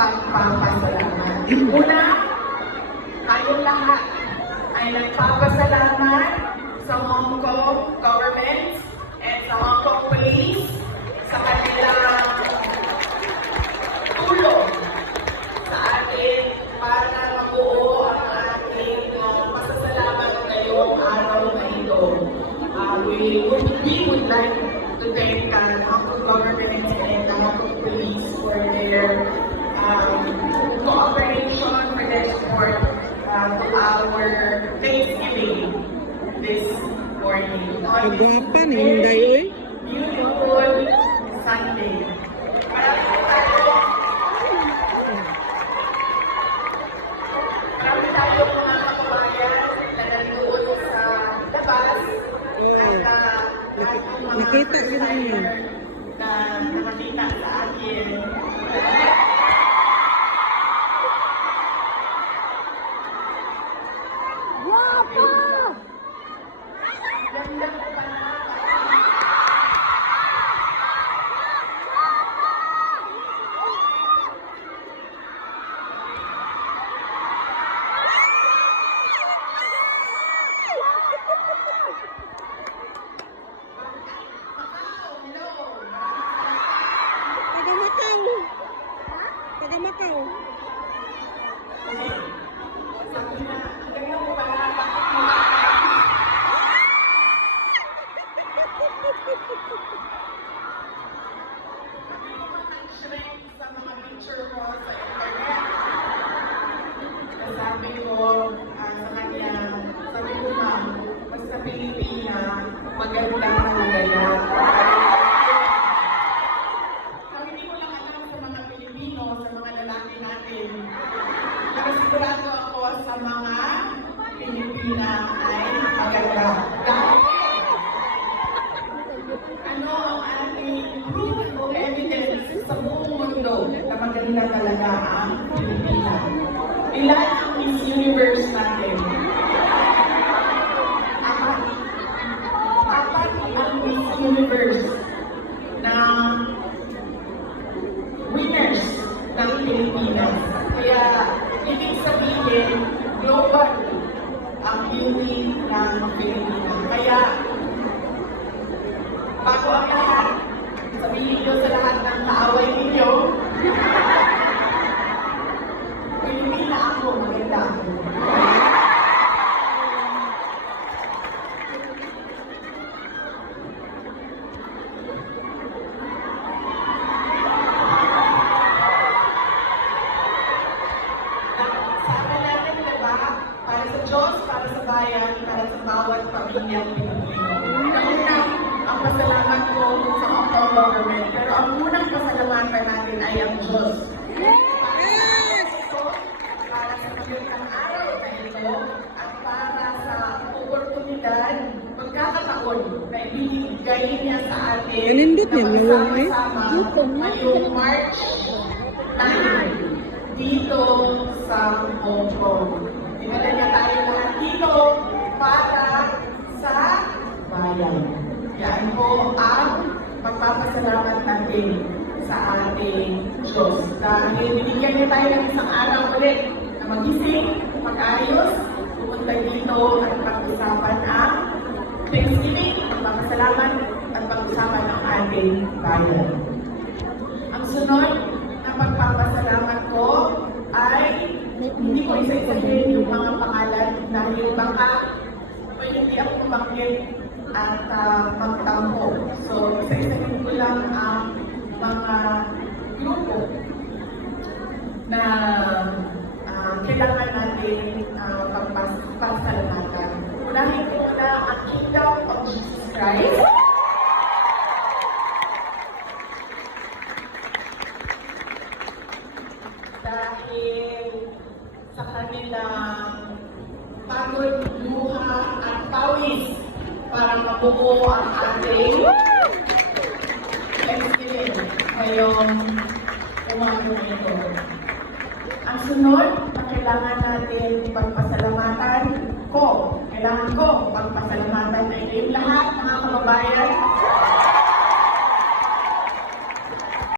pagpapasalamat. Una, tayong lahat ay nagpapasalamat sa Hong Kong government and sa Hong Kong police sa kanilang tulong sa atin para mabuo ang ating uh, pasasalamat ngayong araw na ito. Uh, we, would, we would like to thank uh, the Hong Kong government and the Hong Kong police for their um, cooperation, for their support uh, to our Thanksgiving this morning. On this Gwapa ni Hinday, oy. beautiful Sunday. Marami tayo Marami tayong mga kababayan na nanonood sa labas at uh, Nakita- mga nakita yun timer yun. na nakakita sa akin. Pilipina, maganda ang magaya. Ang hindi ko lang alam sa mga Pilipino, sa mga lalaki natin. Nakasigurado ako sa mga Pilipina ay maganda. Dahil ano ang ating proof o evidence sa buong mundo na maganda talaga ang Pilipinas. Ilan ang Miss Universe natin? Apat. Apat ang Miss Universe na winners ng Pilipinas. Kaya, ibig sabihin, global ang beauty ng Pilipinas. Kaya, Bago ang lahat, sabihin niyo sa lahat ng kaaway ninyo, Pilipina ako, maganda ako. Sana natin, diba? Para sa Diyos, para sa bayan, para sa bawat pamilyang Pilipino. Kauna, ang pasalamat ko sa Hong government. Pero ang unang pasalamatan natin ay ang Diyos. Ito, para sa magandang araw na ito at para sa oportunidad, pagkakataon na ibigay niya sa atin Ganindot na yan, yung eh. magsama-sama ngayong March 9 dito sa Hong Kong. Dinala niya tayo lahat dito para sa bayan. Yan po ang pagpapasalamat natin sa ating Diyos. Dahil binigyan niya tayo ng isang araw ulit na magising, mag-ayos, pumunta dito at pag-usapan ang Thanksgiving, pagpapasalamat at pag-usapan ang ating bayan. Ang sunod na pagpapasalamat ko ay hindi ko isa-isahin yung mga pangalan dahil baka pwede ako kumakit at uh, magtampo. So, isa-isahin ko lang ang mga grupo na uh, kailangan natin uh, pagpasalamatan. Pawis para mabuo ang ating Thanksgiving ngayong umaga na ito. Ang sunod, kailangan natin pagpasalamatan ko. Kailangan ko pagpasalamatan ay yung lahat, mga kababayan.